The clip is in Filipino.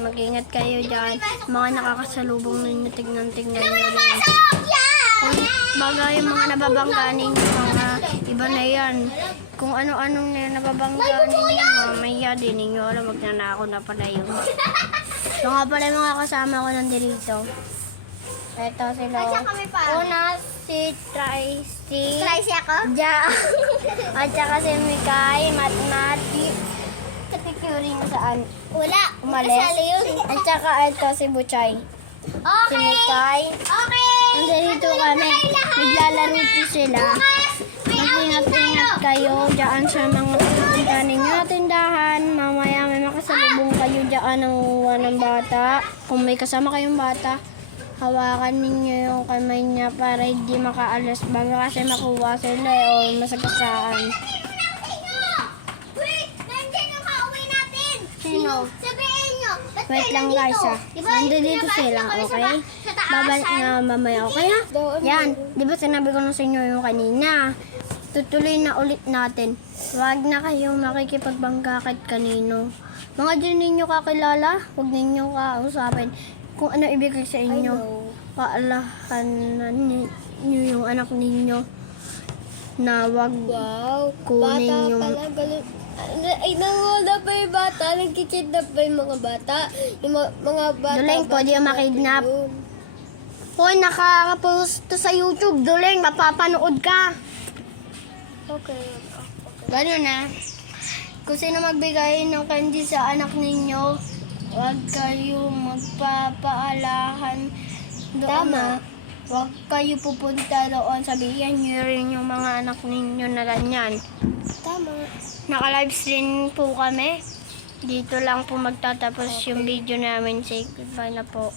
mag-ingat kayo dyan. Mga nakakasalubong ninyo, tignan-tignan nyo rin. Kung bagay yung mga nababangga ninyo, mga iba na yan. Kung ano-anong nababangga ninyo, mamaya din ninyo alam, magnanako na pala yun. So nga pala yung mga kasama ko nandito. Ito sila. Una, si Tracy. Tracy ako? Ja. At saka si Mikay, Mathematics. Katikuring saan? Wala. Umalis. Kasali yun. At saka ito si Buchay. Si Okay. Mikay. Okay. Nandito kami. Naglalaro po sila. Mag-ingat-ingat kayo dyan sa mga pupunta ninyo na tindahan. Mamaya may makasalubong kayo dyan ng bata. Kung may kasama kayong bata, hawakan ninyo yung kamay niya para hindi makaalas. Baga kasi makuha sila o masagasaan. Wait, nandiyan yung kauwi natin. Sino? Sabihin nyo. Ba't Wait kayo lang guys ha. Diba, Nandito sila, kami okay? sa taasan? Babalik na mamaya, okay ha? Yan, di ba sinabi ko na sa inyo yung kanina? Tutuloy na ulit natin. Huwag na kayong makikipagbangga kahit kanino. Mga di ninyo kakilala, huwag ninyo kausapin. Kung ano ibigay sa inyo, paalahanan ninyo yung anak ninyo na huwag kunin yung... Ay, nangula pa yung bata. Nagkikidnap pa yung mga bata. Yung mga bata. Duling, pwede yung makidnap. Hoy, nakaka-post to sa YouTube. Duling, mapapanood ka. Okay. Gano'n na. Kung sino magbigay ng candy sa anak ninyo, huwag kayong magpapaalahan doon. Tama. Huwag kayo pupunta doon. Sabihin nyo rin yung mga anak ninyo na ganyan. Tama. Naka-livestream po kami. Dito lang po magtatapos yung video namin. Say goodbye na po.